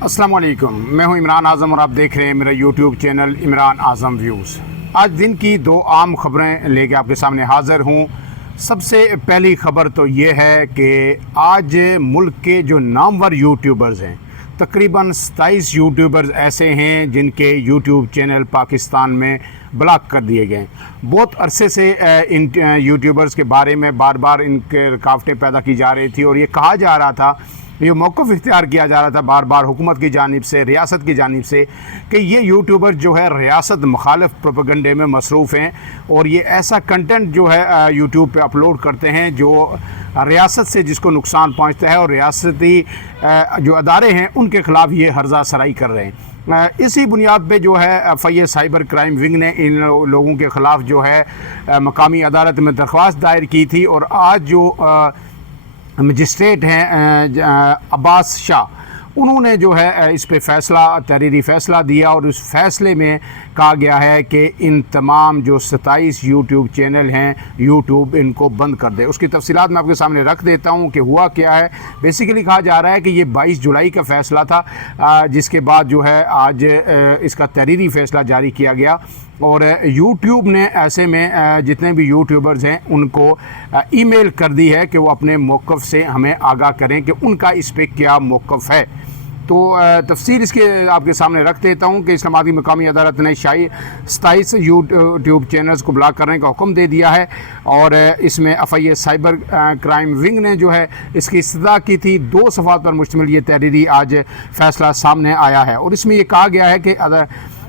अस्सलाम वालेकुम, मैं हूं इमरान आज़म और आप देख रहे हैं मेरा यूट्यूब चैनल इमरान आज़म व्यूज़। आज दिन की दो आम खबरें लेके आपके सामने हाज़िर हूं। सबसे पहली खबर तो ये है कि आज मुल्क के जो नामवर यूट्यूबर्स हैं, तकरीबन 27 यूट्यूबर्स ऐसे हैं जिनके यूट्यूब चैनल पाकिस्तान में ब्लॉक कर दिए गए। बहुत अरसे से इन यूट्यूबर्स के बारे में बार बार इनके रुकावटें पैदा की जा रही थी और ये कहा जा रहा था, ये मौक़िफ़ इख्तियार किया जा रहा था बार बार हुकूमत की जानिब से, रियासत की जानिब से, कि ये यूट्यूबर जो है रियासत मुखालिफ प्रोपेगेंडे में मसरूफ़ हैं और ये ऐसा कंटेंट जो है यूट्यूब पे अपलोड करते हैं जो रियासत से जिसको नुकसान पहुंचता है और रियासती जो अदारे हैं उनके ख़िलाफ़ ये हर्जा सराई कर रहे हैं। इसी बुनियाद पे जो है FIA साइबर क्राइम विंग ने इन लोगों के ख़िलाफ़ जो है मकामी अदालत में दरख्वास्त दायर की थी और आज जो मजिस्ट्रेट हैं अब्बास शाह, उन्होंने जो है इस पे फ़ैसला, तहरीरी फ़ैसला दिया और उस फ़ैसले में कहा गया है कि इन तमाम जो 27 यूट्यूब चैनल हैं, यूट्यूब इनको बंद कर दे। उसकी तफसीलात मैं आपके सामने रख देता हूं कि हुआ क्या है। बेसिकली कहा जा रहा है कि ये 22 जुलाई का फ़ैसला था, जिसके बाद जो है आज इसका तहरीरी फ़ैसला जारी किया गया और यूट्यूब ने ऐसे में जितने भी यूट्यूबर्स हैं उनको ईमेल कर दी है कि वो अपने मौक़िफ़ से हमें आगाह करें कि उनका इस पर क्या मौक़िफ़ है। तो तफसील इसके आपके सामने रख देता हूँ कि इस्लामाबादी मकामी अदालत ने 27 यूट्यूब चैनल्स को ब्लॉक करने का हुक्म दे दिया है और इसमें FIA साइबर क्राइम विंग ने जो है इसकी इस्तदा की थी। 2 सफ़ात पर मुश्तमिल ये तहरीरी आज फ़ैसला सामने आया है और इसमें ये कहा गया है कि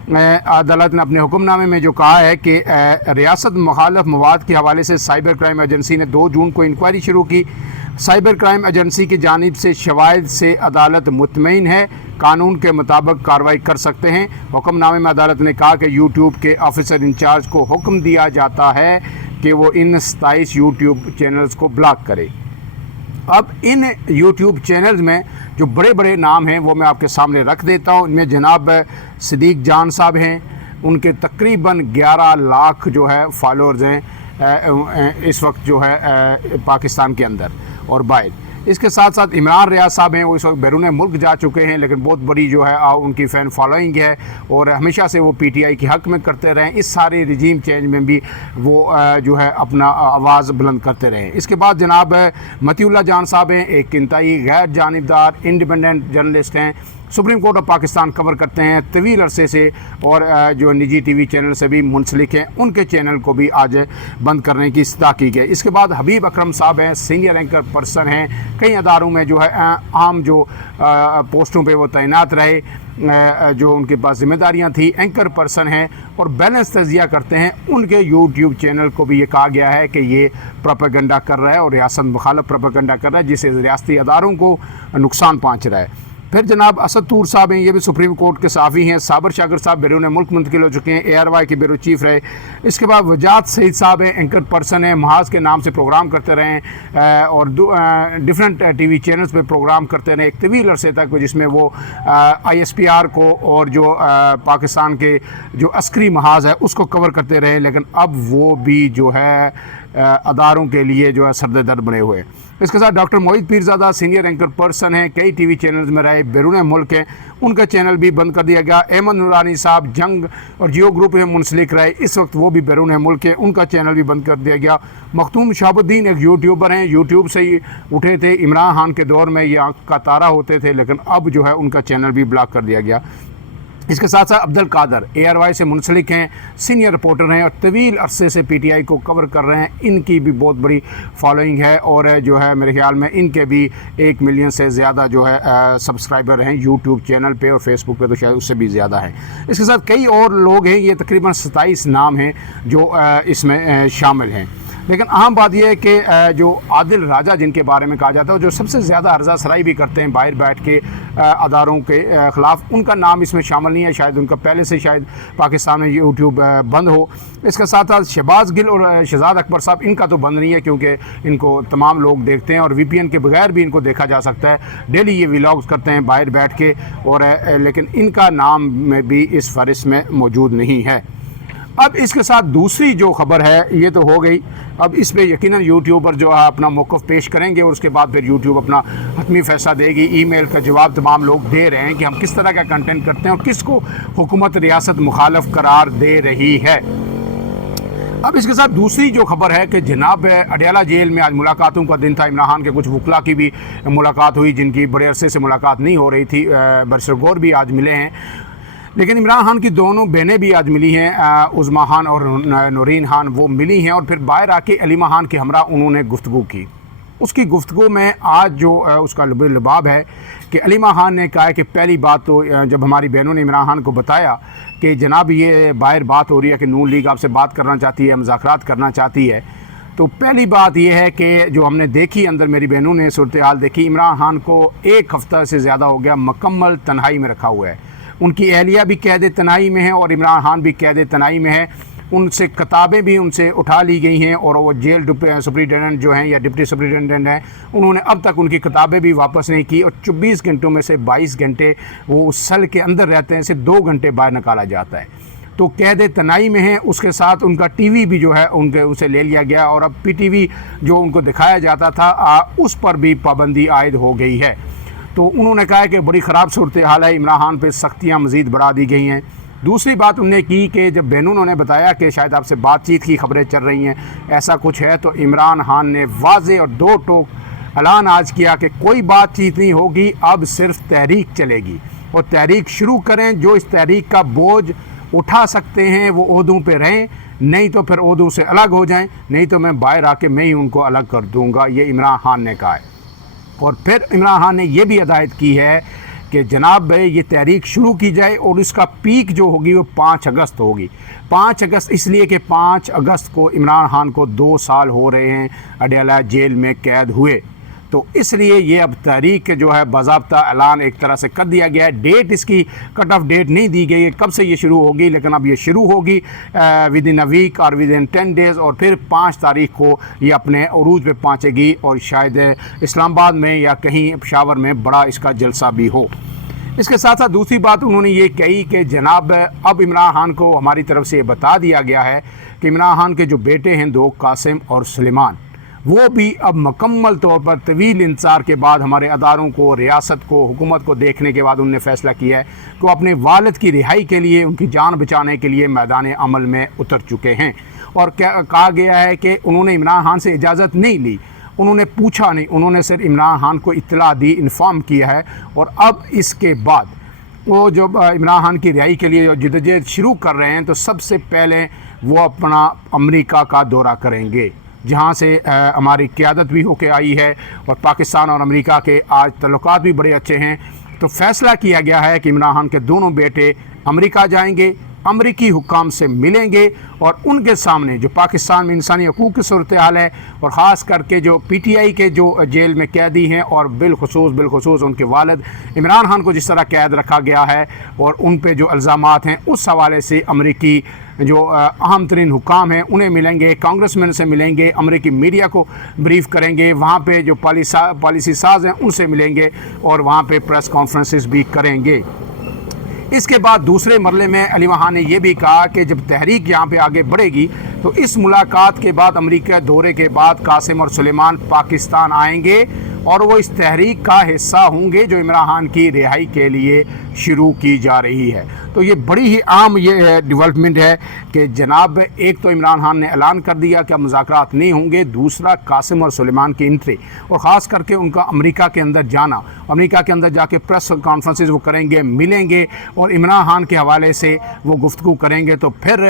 अदालत ने अपने हुक्मनामे में जो कहा है कि रियासत मुखालिफ मवाद के हवाले से साइबर क्राइम एजेंसी ने 2 जून को इंक्वायरी शुरू की। साइबर क्राइम एजेंसी की जानिब से शवाहिद से अदालत मुतमईन है, कानून के मुताबिक कार्रवाई कर सकते हैं। हुक्मनामे में अदालत ने कहा कि यूट्यूब के ऑफिसर इंचार्ज को हुक्म दिया जाता है कि वो इन 27 यूट्यूब चैनल्स को ब्लॉक करे। अब इन यूट्यूब चैनल्स में जो बड़े बड़े नाम हैं वो मैं आपके सामने रख देता हूँ। इनमें जनाब सिद्दीक जान साहब हैं, उनके तकरीबन 11 लाख जो है फॉलोअर्स हैं इस वक्त जो है पाकिस्तान के अंदर और बाहर। इसके साथ साथ इमरान रियाज साहब हैं, वो इस वक्त बैरून मुल्क जा चुके हैं, लेकिन बहुत बड़ी जो है उनकी फ़ैन फॉलोइंग है और हमेशा से वो PTI के हक़ में करते रहे। इस सारे रिजीम चेंज में भी वो जो है अपना आवाज़ बुलंद करते रहे। इसके बाद जनाब मतीउल्लाह जान साहब हैं, एक इंतहाई गैर जानिबदार इंडिपेंडेंट जर्नलिस्ट हैं, supreme court of Pakistan cover करते हैं तवील अरसे से और जो निजी TV चैनल से भी मुंसलिक हैं, उनके चैनल को भी आज बंद करने की इस्तदा की गई। इसके बाद हबीब अकरम साहब हैं, सीनियर एंकर पर्सन हैं, कई अदारों में जो है आम जो पोस्टों पे वो तैनात रहे, जो उनके पास जिम्मेदारियां थी, एंकर पर्सन हैं और बैलेंस तजिया करते हैं। उनके यूट्यूब चैनल को भी ये कहा गया है कि ये प्रोपेगेंडा कर रहा है और रियासत मुखालिफ प्रोपेगेंडा कर रहा है जिससे रियासती अदारों को नुकसान पहुँच रहा है। फिर जनाब असद तूर साहब हैं, ये भी सुप्रीम कोर्ट के साफ़ी हैं। साबर शागर साहब बैरून मुल्क मुंतकिल हो चुके हैं, ARY के ब्यूरो चीफ रहे। इसके बाद वजात सईद साहब हैं, एंकर पर्सन हैं, महाज के नाम से प्रोग्राम करते रहे और डिफरेंट TV चैनल्स पे प्रोग्राम करते रहे एक तवील अरसे तक, जिसमें वो ISPR को और जो पाकिस्तान के जो अस्करी महाज है उसको कवर करते रहे। लेकिन अब वो भी जो है अदारों के लिए जो है सरदे दर्द बने हुए। इसके साथ डॉक्टर मोहित पीरज़ादा सीनियर एंकर पर्सन हैं, कई TV चैनल्स में रहे, बैरून मुल्क हैं, उनका चैनल भी बंद कर दिया गया। अहमद नूरानी साहब जंग और जियो ग्रुप में मुंसलिक रहे, इस वक्त वो भी बैरून मुल्क हैं, उनका चैनल भी बंद कर दिया गया। मखतूम शहाबुद्दीन एक यूट्यूबर हैं, यूट्यूब से ही उठे थे, इमरान खान के दौर में ये आँख का तारा होते थे, लेकिन अब जो है उनका चैनल भी ब्लॉक कर दिया गया। इसके साथ साथ अब्दुल कादर ARY से मुंसलिक हैं, सीनियर रिपोर्टर हैं और तवील अरसे से PTI को कवर कर रहे हैं। इनकी भी बहुत बड़ी फॉलोइंग है और जो है मेरे ख्याल में इनके भी 1 मिलियन से ज़्यादा जो है सब्सक्राइबर हैं यूट्यूब चैनल पे और फेसबुक पे तो शायद उससे भी ज़्यादा है। इसके साथ कई और लोग हैं, ये तकरीबन 27 नाम हैं जो इसमें शामिल हैं। लेकिन अहम बात यह है कि जो आदिल राजा जिनके बारे में कहा जाता है, जो सबसे ज़्यादा हर्जा सराई भी करते हैं बाहर बैठ के अदारों के ख़िलाफ़, उनका नाम इसमें शामिल नहीं है। शायद उनका पहले से शायद पाकिस्तान में यूट्यूब बंद हो। इसके साथ साथ शहबाज गिल और शहजाद अकबर साहब, इनका तो बंद नहीं है क्योंकि इनको तमाम लोग देखते हैं और VPN के बगैर भी इनको देखा जा सकता है। डेली ये व्लॉग्स करते हैं बाहर बैठ के और लेकिन इनका नाम में भी इस फहरिस्त में मौजूद नहीं है। अब इसके साथ दूसरी जो खबर है ये तो हो गई। अब इस पे यकीनन यूट्यूबर जो है अपना मौक़िफ़ पेश करेंगे और उसके बाद फिर यूट्यूब अपना हतमी फ़ैसला देगी। ईमेल का जवाब तमाम लोग दे रहे हैं कि हम किस तरह का कंटेंट करते हैं और किसको हुकूमत रियासत मुखालफ करार दे रही है। अब इसके साथ दूसरी जो खबर है कि जनाब अडयाला जेल में आज मुलाकातों का दिन था। इमरान खान के कुछ वकला की भी मुलाकात हुई जिनकी बड़े अरसे से मुलाकात नहीं हो रही थी। बरसर गौर भी आज मिले हैं, लेकिन इमरान खान की दोनों बहनें भी आज मिली हैं, उज़मा खान और नूरीन खान, वो मिली हैं और फिर बाहर आके अलीमा खान के हमरा उन्होंने गुफ्तगू की। उसकी गुफ्तगू में आज जो उसका लबाब है कि अलीमा खान ने कहा है कि पहली बात तो जब हमारी बहनों ने इमरान खान को बताया कि जनाब ये बाहर बात हो रही है कि नून लीग आपसे बात करना चाहती है, मुज़ाकरात करना चाहती है, तो पहली बात यह है कि जो हमने देखी अंदर मेरी बहनों ने सूरत हाल देखी, इमरान खान को एक हफ़्ता से ज़्यादा हो गया मुकम्मल तन्हाई में रखा हुआ है। उनकी अहलिया भी कैद तनाई में है और इमरान खान भी कैद तनाई में है। उनसे किताबें भी उनसे उठा ली गई हैं और वो जेल सुप्रिटेंडेंट जो हैं या डिप्टी सुप्रिटेंडेंट हैं, उन्होंने अब तक उनकी किताबें भी वापस नहीं की और 24 घंटों में से 22 घंटे वो उस सेल के अंदर रहते हैं, सिर्फ 2 घंटे बाहर निकाला जाता है। तो कैद तनाई में है। उसके साथ उनका टीवी भी जो है उसे ले लिया गया और अब पीटीवी जो उनको दिखाया जाता था उस पर भी पाबंदी आयद हो गई है। तो उन्होंने कहा कि बड़ी ख़राब सूरत हाल है, इमरान खान पर सख्तियाँ मज़ीद बढ़ा दी गई हैं। दूसरी बात उन्होंने की कि जब बहनों ने बताया कि शायद आपसे बातचीत की खबरें चल रही हैं, ऐसा कुछ है, तो इमरान खान ने वाज़े और दो टोक ऐलान आज किया कि कोई बातचीत नहीं होगी, अब सिर्फ तहरीक चलेगी और तहरीक शुरू करें। जो इस तहरीक का बोझ उठा सकते हैं वो ओहदों पे रहें, नहीं तो फिर ओहदों से अलग हो जाएं, नहीं तो मैं बाहर आके मैं ही उनको अलग कर दूँगा, ये इमरान खान ने कहा है। और फिर इमरान खान ने यह भी हिदायत की है कि जनाब ये तहरीक शुरू की जाए और इसका पीक जो होगी वो 5 अगस्त होगी। 5 अगस्त इसलिए कि 5 अगस्त को इमरान खान को 2 साल हो रहे हैं अडयाला जेल में कैद हुए, तो इसलिए ये अब तहरीक जो है बाज़ाब्ता ऐलान एक तरह से कर दिया गया है। डेट इसकी कट ऑफ डेट नहीं दी गई है कब से ये शुरू होगी, लेकिन अब ये शुरू होगी विद इन अ वीक और विद इन 10 डेज़ और फिर 5 तारीख को ये अपने अरूज पे पहुँचेगी और शायद इस्लामाबाद में या कहीं पेशावर में बड़ा इसका जलसा भी हो। इसके साथ साथ दूसरी बात उन्होंने ये कही कि जनाब अब इमरान खान को हमारी तरफ से बता दिया गया है कि इमरान खान के जो बेटे हैं 2 कासिम और सुलेमान, वो भी अब मुकम्मल तौर पर तवील इंतज़ार के बाद हमारे अदारों को, रियासत को, हुकूमत को देखने के बाद उन्होंने फ़ैसला किया है कि वो अपने वालिद की रिहाई के लिए, उनकी जान बचाने के लिए मैदान अमल में उतर चुके हैं। और क्या कहा गया है कि उन्होंने इमरान खान से इजाज़त नहीं ली, उन्होंने पूछा नहीं, उन्होंने सिर्फ इमरान खान को इत्तला दी, इन्फॉर्म किया है। और अब इसके बाद वो जो इमरान खान की रिहाई के लिए जो जद्दोजहद शुरू कर रहे हैं, तो सबसे पहले वो अपना अमेरिका का दौरा करेंगे, जहाँ से हमारी क़यादत भी होके आई है और पाकिस्तान और अमेरिका के आज तल्लुकात भी बड़े अच्छे हैं। तो फ़ैसला किया गया है कि इमरान खान के दोनों बेटे अमेरिका जाएंगे, अमरीकी हुक्काम से मिलेंगे और उनके सामने जो पाकिस्तान में इंसानी हकूक़ की सूरत हाल है और ख़ास करके जो PTI के जो जेल में कैदी हैं और बिलखुसूस उनके वालिद इमरान खान को जिस तरह कैद रखा गया है और उन पे जो इल्ज़ामात हैं, उस हवाले से अमरीकी जो अहम तरीन हुक्काम हैं उन्हें मिलेंगे, कांग्रेसमैन से मिलेंगे, अमरीकी मीडिया को ब्रीफ करेंगे, वहाँ पे जो पॉलिसी साज हैं उनसे मिलेंगे और वहाँ पे प्रेस कॉन्फ्रेंसेस भी करेंगे। इसके बाद दूसरे मरले में अलीमा खान ने यह भी कहा कि जब तहरीक यहाँ पे आगे बढ़ेगी तो इस मुलाकात के बाद, अमेरिका दौरे के बाद कासिम और सुलेमान पाकिस्तान आएंगे और वो इस तहरीक का हिस्सा होंगे जो इमरान खान की रिहाई के लिए शुरू की जा रही है। तो ये बड़ी ही आम ये डेवलपमेंट है कि जनाब एक तो इमरान खान ने ऐलान कर दिया कि अब मुज़ाकरात नहीं होंगे, दूसरा कासिम और सुलेमान की एंट्री और ख़ास करके उनका अमेरिका के अंदर जाना, अमेरिका के अंदर जाके प्रेस कॉन्फ्रेंसेस वो करेंगे, मिलेंगे और इमरान खान के हवाले से वो गुफ्तगू करेंगे। तो फिर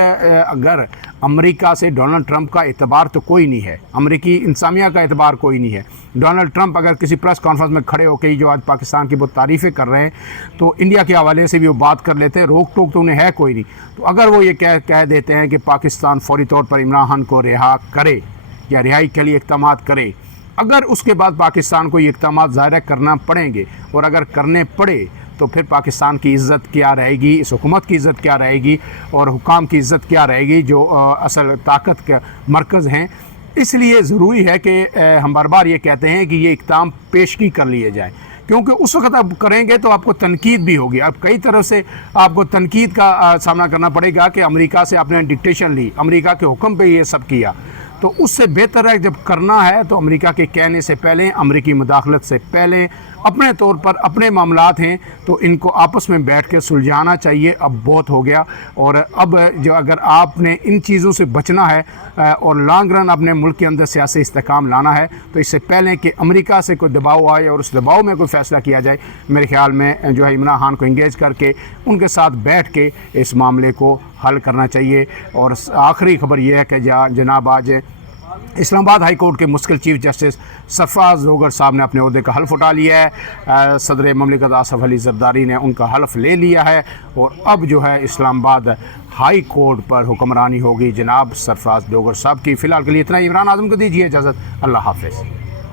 अगर अमेरिका से डोनाल्ड ट्रंप का एतबार तो कोई नहीं है, अमेरिकी इंसामिया का एतबार कोई नहीं है। डोनाल्ड ट्रंप अगर किसी प्रेस कॉन्फ्रेंस में खड़े होकर जो आज पाकिस्तान की बहुत तारीफ़ें कर रहे हैं, तो इंडिया के हवाले से भी वो बात कर लेते हैं, रोक टोक तो उन्हें है कोई नहीं। तो अगर वो ये कह देते हैं कि पाकिस्तान फौरी तौर पर इमरान खान को रिहा करे या रिहाई के लिए इक़दाम करे, अगर उसके बाद पाकिस्तान को ये इक़दाम ज़ाहिर करना पड़ेंगे और अगर करने पड़े तो फिर पाकिस्तान की इज़्ज़त क्या रहेगी, इस हुकूमत की इज़्ज़त क्या रहेगी और हुकाम की इज़्ज़त क्या रहेगी जो असल ताकत के मरकज़ हैं। इसलिए ज़रूरी है कि हम बार बार ये कहते हैं कि ये इक़दाम पेशगी कर लिए जाए, क्योंकि उस वक्त आप करेंगे तो आपको तनकीद भी होगी। अब कई तरफ से आपको तनकीद का सामना करना पड़ेगा कि अमेरिका से आपने डिक्टेशन ली, अमेरिका के हुक्म पे ये सब किया। तो उससे बेहतर है जब करना है तो अमेरिका के कहने से पहले, अमेरिकी मुदाखलत से पहले अपने तौर पर अपने मामलात हैं तो इनको आपस में बैठ के सुलझाना चाहिए। अब बहुत हो गया, और अब जो अगर आपने इन चीज़ों से बचना है और लॉन्ग रन अपने मुल्क के अंदर सियासी इस्तेकाम लाना है तो इससे पहले कि अमेरिका से कोई दबाव आए और उस दबाव में कोई फ़ैसला किया जाए, मेरे ख्याल में जो है इमरान खान को इंगेज करके उनके साथ बैठ के इस मामले को हल करना चाहिए। और आखिरी खबर यह है कि जनाब आज इस्लामाबाद हाई कोर्ट के मुश्किल चीफ जस्टिस सरफराज जोगर साहब ने अपने ओहदे का हल्फ उठा लिया है। सदर ममलिकत आसफ अली जरदारी ने उनका हल्फ ले लिया है और अब जो है इस्लामाबाद हाई कोर्ट पर हुक्मरानी होगी जनाब सरफराज जोगर साहब की। फ़िलहाल के लिए इतना ही। इमरान आज़म को दीजिए इजाज़त। अल्लाह हाफ़िज़।